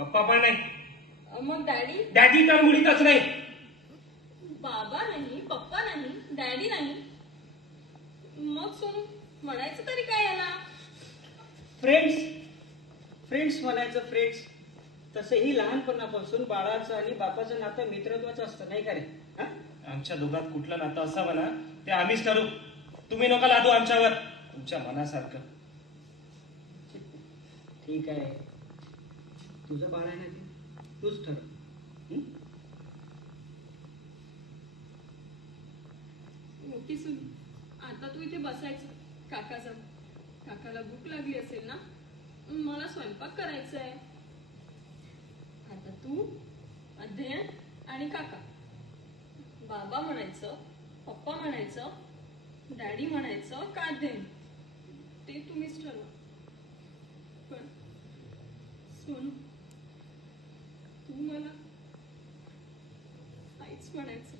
पप्पा पण नाही. मग डॅडी? डॅडी तर मुळीतच नाही. बाबा नाही, पप्पा नाही, डॅडी नाही. मग सोनू म्हणायचं तरी काय याला? फ्रेंड्स. फ्रेंड्स म्हणायचं, फ्रेंड्स. तसंही लहानपणापासून बाळाचं आणि बापाचं नातं मित्रत्वाचं असतं, नाही का रे? आमच्या दोघात कुठलं नातं असावं ना ते आम्हीच ठरवू. तुम्ही नका लादू आमच्यावर, तुमच्या मनासारखं. ठीक आहे, तुझं बाळ आहे ना ते, तूच ठरव. मोठी सुन, आता तू इथे बसायचं काकाजवळ. काकाला भूक लागली असेल ना, मला स्वयंपाक करायचा आहे. आता तू, अध्ययन आणि काका. बाबा म्हणायचं, पप्पा म्हणायचं, डॅडी म्हणायचं का अध्ययन, ते तुम्हीच ठरवा. पण सोनू, तू मला आईच म्हणायचं.